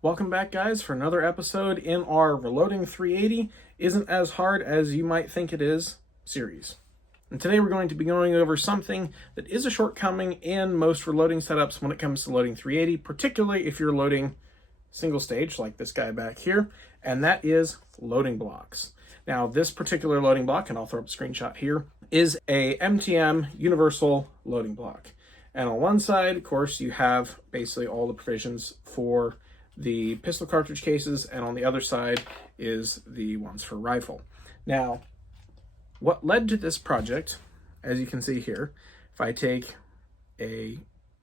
Welcome back, guys, for another episode in our Reloading 380 Isn't As Hard As You Might Think It Is series. And today we're going to be going over something that is a shortcoming in most reloading setups when it comes to loading 380, particularly if you're loading single stage like this guy back here, and that is loading blocks. Now, this particular loading block, and I'll throw up a screenshot here, is a MTM Universal Loading Block. And on one side, of course, you have basically all the provisions for the pistol cartridge cases, and on the other side is the ones for rifle. Now, what led to this project, as you can see here, if I take a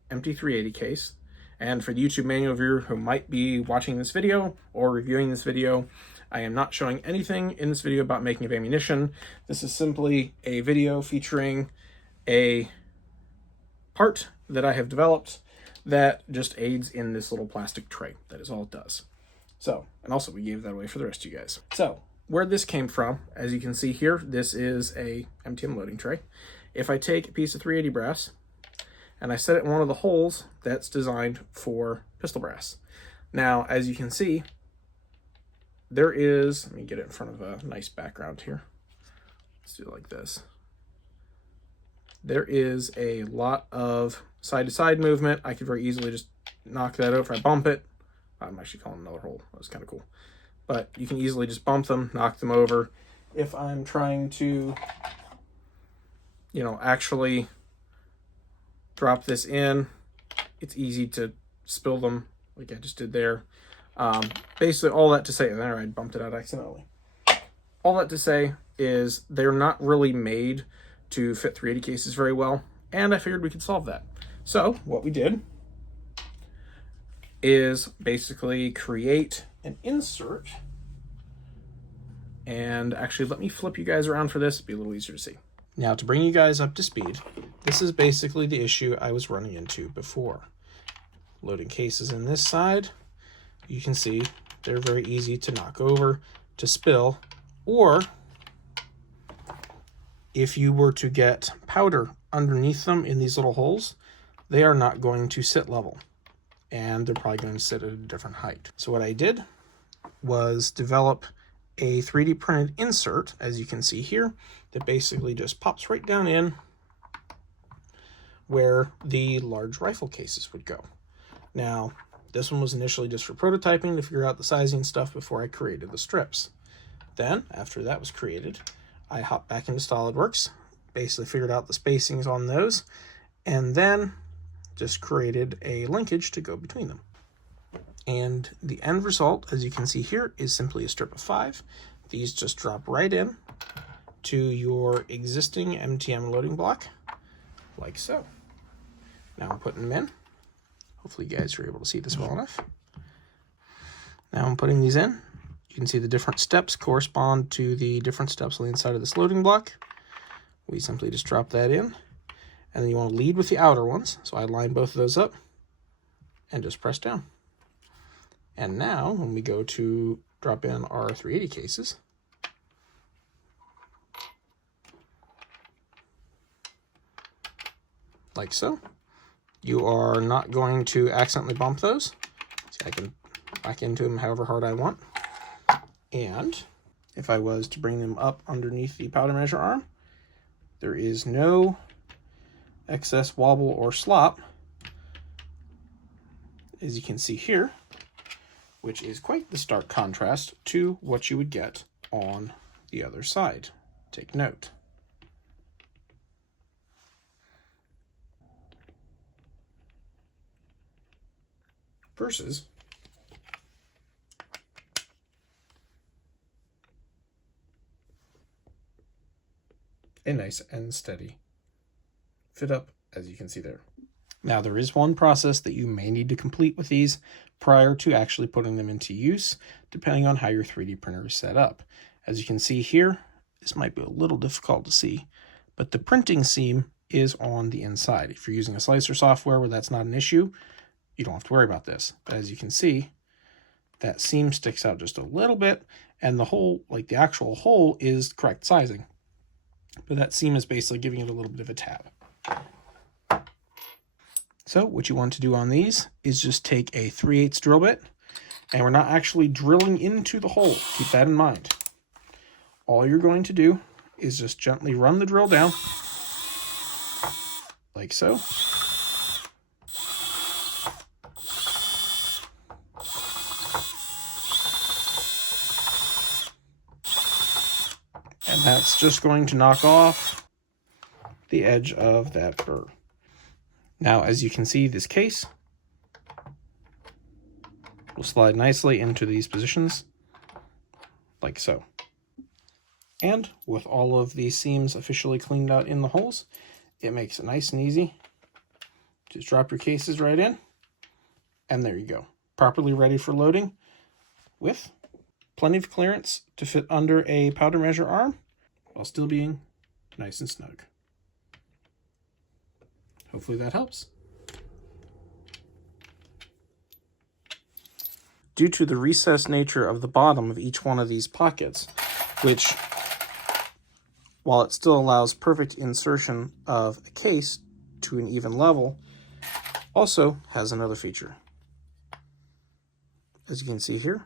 empty 380 case, and for the YouTube manual viewer who might be watching this video or reviewing this video, I am not showing anything in this video about making of ammunition. This is simply a video featuring a part that I have developed that just aids in this little plastic tray. That is all it does. So, and also we gave that away for the rest of you guys. So, where this came from, as you can see here, this is a MTM loading tray. If I take a piece of 380 brass and I set it in one of the holes that's designed for pistol brass. Now, as you can see, there is, let me get it in front of a nice background here. Let's do it like this. There is a lot of side-to-side movement. I could very easily just knock that over. If I bump it, I'm actually calling another hole. That was kind of cool. But you can easily just bump them, knock them over. If I'm trying to, actually drop this in, it's easy to spill them like I just did there. Basically, all that to say, and there I bumped it out accidentally. All that to say is they're not really made to fit 380 cases very well, and I figured we could solve that. So what we did is basically create an insert, and actually let me flip you guys around for this, it'll be a little easier to see. Now, to bring you guys up to speed, this is basically the issue I was running into before. Loading cases in this side, you can see they're very easy to knock over, to spill, or if you were to get powder underneath them in these little holes, they are not going to sit level, and they're probably going to sit at a different height. So what I did was develop a 3D printed insert, as you can see here, that basically just pops right down in where the large rifle cases would go. Now, this one was initially just for prototyping to figure out the sizing stuff before I created the strips. Then, after that was created, I hopped back into SolidWorks, basically figured out the spacings on those, and then just created a linkage to go between them. And the end result, as you can see here, is simply a strip of 5. These just drop right in to your existing MTM loading block, like so. Now I'm putting them in. Hopefully you guys are able to see this well enough. Now I'm putting these in. You can see the different steps correspond to the different steps on the inside of this loading block. We simply just drop that in, and then you want to lead with the outer ones. So I line both of those up and just press down. And now when we go to drop in our 380 cases, like so, you are not going to accidentally bump those. See, I can back into them however hard I want. And if I was to bring them up underneath the powder measure arm, there is no excess wobble or slop, as you can see here, which is quite the stark contrast to what you would get on the other side. Take note. Versus a nice and steady fit up, as you can see there. Now, there is one process that you may need to complete with these prior to actually putting them into use, depending on how your 3D printer is set up. As you can see here, this might be a little difficult to see, but the printing seam is on the inside. If you're using a slicer software where that's not an issue, you don't have to worry about this. But as you can see, that seam sticks out just a little bit, and the hole, like the actual hole, is correct sizing. But that seam is basically giving it a little bit of a tab. So what you want to do on these is just take a 3/8 drill bit And we're not actually drilling into the hole. Keep that in mind. All you're going to do is just gently run the drill down, like so. And that's just going to knock off the edge of that burr. Now, as you can see, this case will slide nicely into these positions, like so. And with all of these seams officially cleaned out in the holes, it makes it nice and easy. Just drop your cases right in, and there you go. Properly ready for loading with plenty of clearance to fit under a powder measure arm while still being nice and snug. Hopefully that helps. Due to the recessed nature of the bottom of each one of these pockets, which, while it still allows perfect insertion of a case to an even level, also has another feature. As you can see here,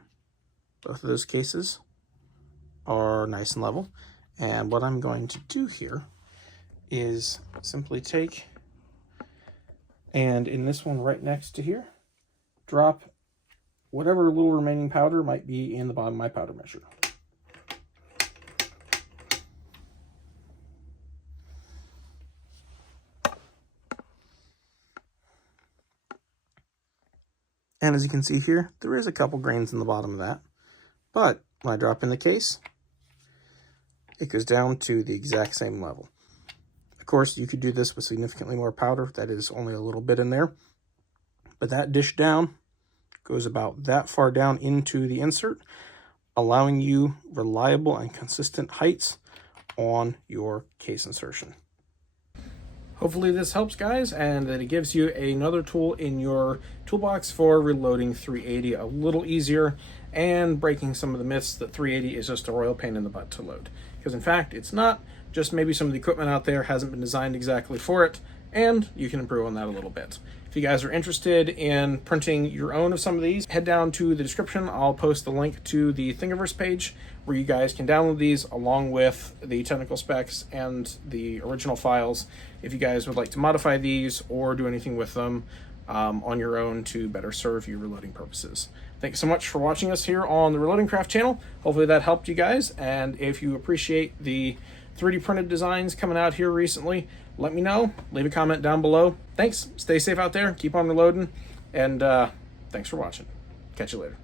both of those cases are nice and level. And what I'm going to do here is simply take, and in this one right next to here, drop whatever little remaining powder might be in the bottom of my powder measure. And as you can see here, there is a couple grains in the bottom of that. But when I drop in the case, it goes down to the exact same level. Of course, you could do this with significantly more powder. That is only a little bit in there. But that dish down goes about that far down into the insert, allowing you reliable and consistent heights on your case insertion. Hopefully this helps, guys, and that it gives you another tool in your toolbox for reloading 380 a little easier and breaking some of the myths that 380 is just a royal pain in the butt to load. Because in fact, it's not. Just maybe some of the equipment out there hasn't been designed exactly for it, and you can improve on that a little bit. If you guys are interested in printing your own of some of these, head down to the description. I'll post the link to the Thingiverse page where you guys can download these along with the technical specs and the original files if you guys would like to modify these or do anything with them on your own to better serve your reloading purposes. Thanks so much for watching us here on the Reloading Craft channel. Hopefully that helped you guys, and if you appreciate the 3D printed designs coming out here recently, let me know. Leave a comment down below. Thanks. Stay safe out there. Keep on reloading. And thanks for watching. Catch you later.